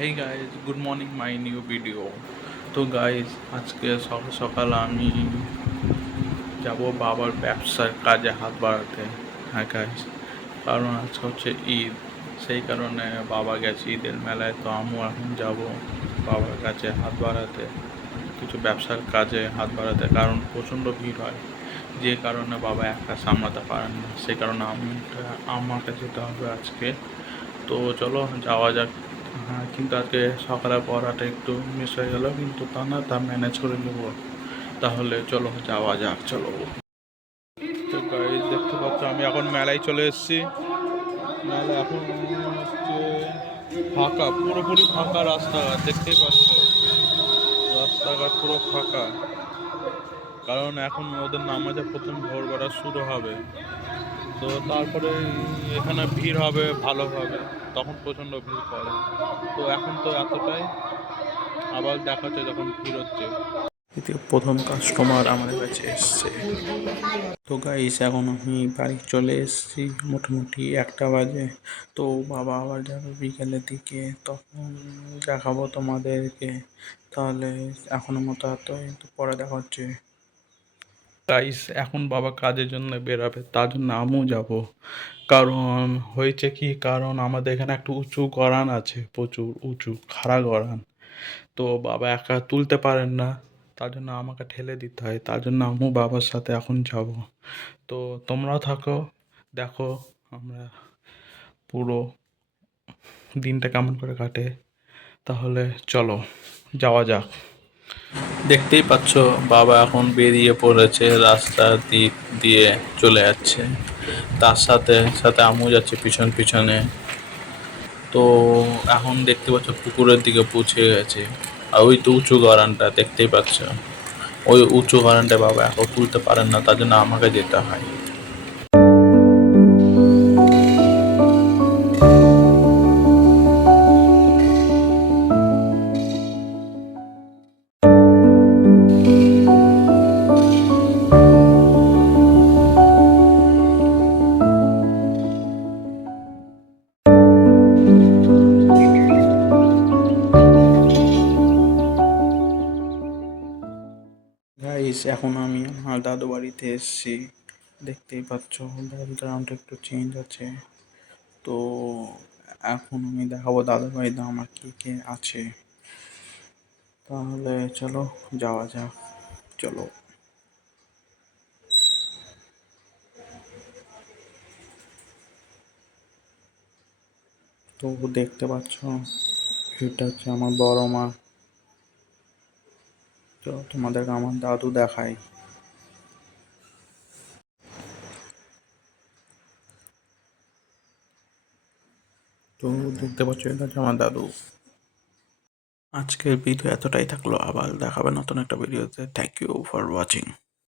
Hey guys, good morning my new video. তো guys, আজকে সকাল সকাল আমি যাব বাবার ব্যবসার কাজে হাত বাড়াতে। হ্যাঁ গাইজ, কারণ আজকে হচ্ছে ঈদ, সেই কারণে বাবা গেছে ঈদের মেলায়। তো আমিও এখন যাব বাবার কাছে হাত বাড়াতে, কিছু ব্যবসার কাজে হাত বাড়াতে, কারণ প্রচণ্ড ভিড় হয়, যে কারণে বাবা একা সামলাতে পারেন না। সেই কারণে আমাকে যেতে হবে আজকে। তো চলো যাওয়া যাক। হ্যাঁ, কিন্তু আজকে সকালে পড়াটা একটু মিস হয়ে গেল, কিন্তু তা ম্যানেজ করে নেবো। তাহলে চলো যাওয়া যাক, চলো। তো গাইজ, দেখতে পাচ্ছ আমি এখন মেলায় চলে এসেছি। মেলা এখন হচ্ছে ফাঁকা, পুরোপুরি ফাঁকা রাস্তাঘাট, দেখতেই পাচ্ছ রাস্তাঘাট পুরো ফাঁকা, কারণ এখন ওদের নামাজে প্রথম ভোরবেলা শুরু হবে। তো তারপরে এখানে ভিড় হবে ভালোভাবে, তখন প্রচণ্ড ভিড় পড়ে। তো এখন তো এতটাই, আবার দেখা হচ্ছে যখন ভিড় হচ্ছে। এতে প্রথম কাস্টমার আমার কাছে এসছে। তো গাইস, এখন আমি বাড়ি চলে এসেছি, মোটামুটি 1টা বাজে। তো বাবা আবার যাবে বিকেলের দিকে, তখন দেখাবো তোমাদেরকে। তাহলে এখনো মতো এত, একটু পরে দেখা হচ্ছে। গাইস, এখন বাবা কাজের জন্য বেরাবে, তার জন্য আমিও যাব। কারণ হয়েছে কি, কারণ আমাদের এখানে একটা উঁচু গড়ান আছে, প্রচুর উঁচু খাড়া গড়ান। তো বাবা একা তুলতে পারেন না, তার জন্য আমাকে ঠেলে দিতে হয়, তার জন্য আমিও বাবার সাথে এখন যাব। তো তোমরাও থাকো, দেখো আমরা পুরো দিনটা কেমন করে কাটে। তাহলে চলো যাওয়া যাক। দেখতেই পাচ্ছ বাবা এখন বেরিয়ে পড়েছে, রাস্তার দিক দিয়ে চলে যাচ্ছে, তার সাথে সাথে আমিও যাচ্ছি পিছন পিছনে। তো এখন দেখতে পাচ্ছ পুকুরের দিকে পৌঁছে গেছে, আর ওই তো উঁচু গড়ানটা দেখতেই পাচ্ছ, ওই উঁচু গড়ানটায় বাবা এখন তুলতে পারেন না, তার জন্য আমাকে যেতে হয়। গাইস, এখন আমি আমার দাদু বাড়িতে এসেছি, দেখতেই পাচ্ছ ব্যাকগ্রাউন্ডটা একটু চেঞ্জ আছে। তো এখন আমি দেখাবো দাদুর বাড়িতে আমার কে কে আছে। তাহলে চলো যাওয়া যাক, চলো। তো দেখতে পাচ্ছ এটা হচ্ছে আমার বড় মা। তো তোমাদেরকে আমার দাদু দেখাই। তো দেখতে পাচ্ছ এটা হচ্ছে আমার দাদু। আজকের ভিডিও এতটাই থাকলো, আবার দেখাবে নতুন একটা ভিডিওতে। Thank you for watching.